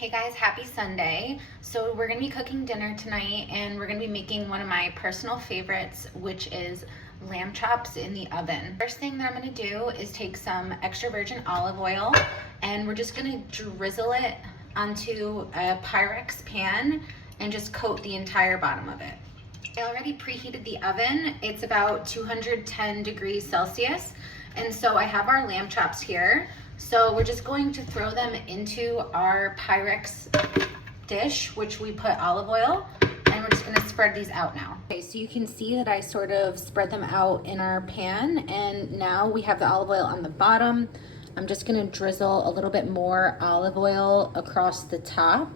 Hey guys, happy Sunday. So we're gonna be cooking dinner tonight and we're gonna be making one of my personal favorites, which is lamb chops in the oven. First thing that I'm gonna do is take some extra virgin olive oil and we're just gonna drizzle it onto a Pyrex pan and just coat the entire bottom of it. I already preheated the oven. It's about 210 degrees Celsius. And so I have our lamb chops here. So we're just going to throw them into our Pyrex dish, which we put olive oil, and we're just gonna spread these out now. Okay, so you can see that I sort of spread them out in our pan, and now we have the olive oil on the bottom. I'm just gonna drizzle a little bit more olive oil across the top,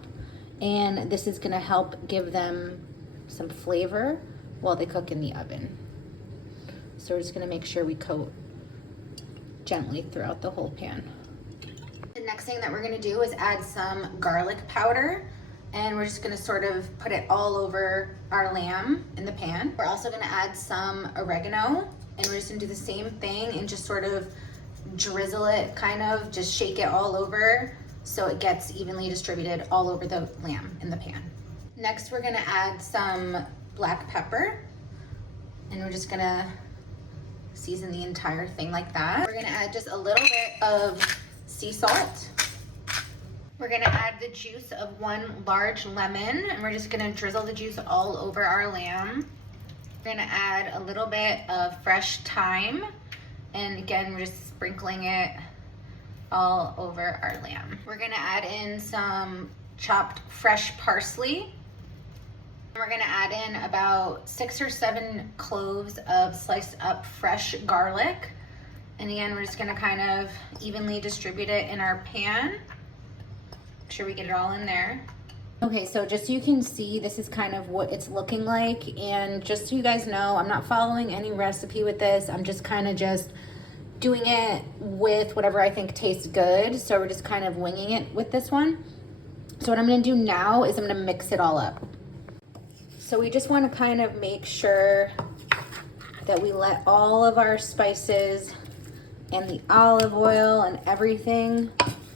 and this is gonna help give them some flavor while they cook in the oven. So we're just gonna make sure we coat gently throughout the whole pan. The next thing that we're gonna do is add some garlic powder, and we're just gonna sort of put it all over our lamb in the pan. We're also gonna add some oregano, and we're just gonna do the same thing and just sort of drizzle it, kind of just shake it all over so it gets evenly distributed all over the lamb in the pan. Next, we're gonna add some black pepper, and we're just gonna season the entire thing like that. We're gonna add just a little bit of sea salt. We're gonna add the juice of one large lemon, and we're just gonna drizzle the juice all over our lamb. We're gonna add a little bit of fresh thyme, and again, we're just sprinkling it all over our lamb. We're gonna add in some chopped fresh parsley. We're gonna add in about 6 or 7 cloves of sliced up fresh garlic. And again, we're just gonna kind of evenly distribute it in our pan. Make sure we get it all in there. Okay, so just so you can see, this is kind of what it's looking like. And just so you guys know, I'm not following any recipe with this. I'm just kind of just doing it with whatever I think tastes good. So we're just kind of winging it with this one. So what I'm gonna do now is I'm gonna mix it all up. So we just want to kind of make sure that we let all of our spices and the olive oil and everything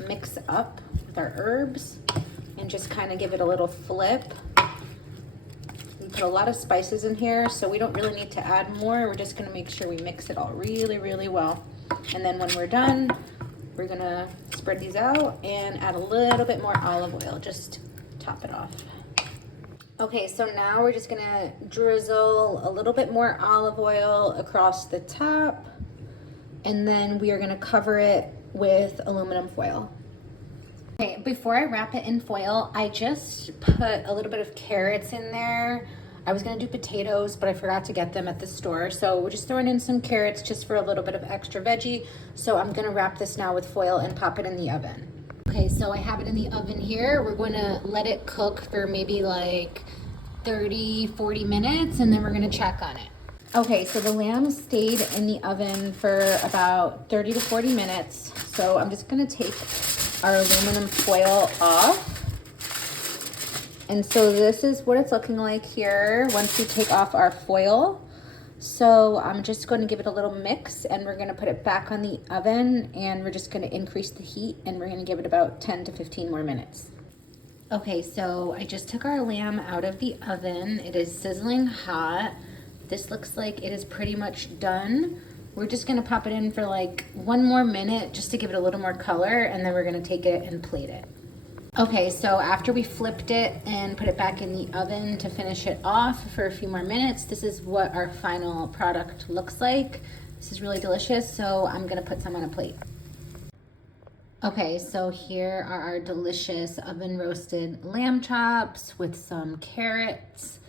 mix up with our herbs and just kind of give it a little flip. We put a lot of spices in here, so we don't really need to add more. We're just going to make sure we mix it all really, really well. And then when we're done, we're going to spread these out and add a little bit more olive oil, just top it off. Okay, so now we're just gonna drizzle a little bit more olive oil across the top, and then we are gonna cover it with aluminum foil. Okay, before I wrap it in foil, I just put a little bit of carrots in there. I was gonna do potatoes, but I forgot to get them at the store. So we're just throwing in some carrots just for a little bit of extra veggie. So I'm gonna wrap this now with foil and pop it in the oven. Okay, so I have it in the oven here. We're gonna let it cook for maybe like 30, 40 minutes, and then we're gonna check on it. Okay, so the lamb stayed in the oven for about 30 to 40 minutes. So I'm just gonna take our aluminum foil off. And so this is what it's looking like here once we take off our foil. So I'm just going to give it a little mix, and we're going to put it back on the oven, and we're just going to increase the heat, and we're going to give it about 10 to 15 more minutes. Okay, so I just took our lamb out of the oven. It is sizzling hot. This looks like it is pretty much done. We're just going to pop it in for like 1 more minute just to give it a little more color, and then we're going to take it and plate it. Okay, so after we flipped it and put it back in the oven to finish it off for a few more minutes, this is what our final product looks like. This is really delicious, so I'm gonna put some on a plate. Okay, so here are our delicious oven roasted lamb chops with some carrots.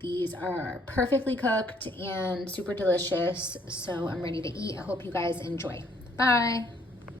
These are perfectly cooked and super delicious, so I'm ready to eat. I hope you guys enjoy. Bye.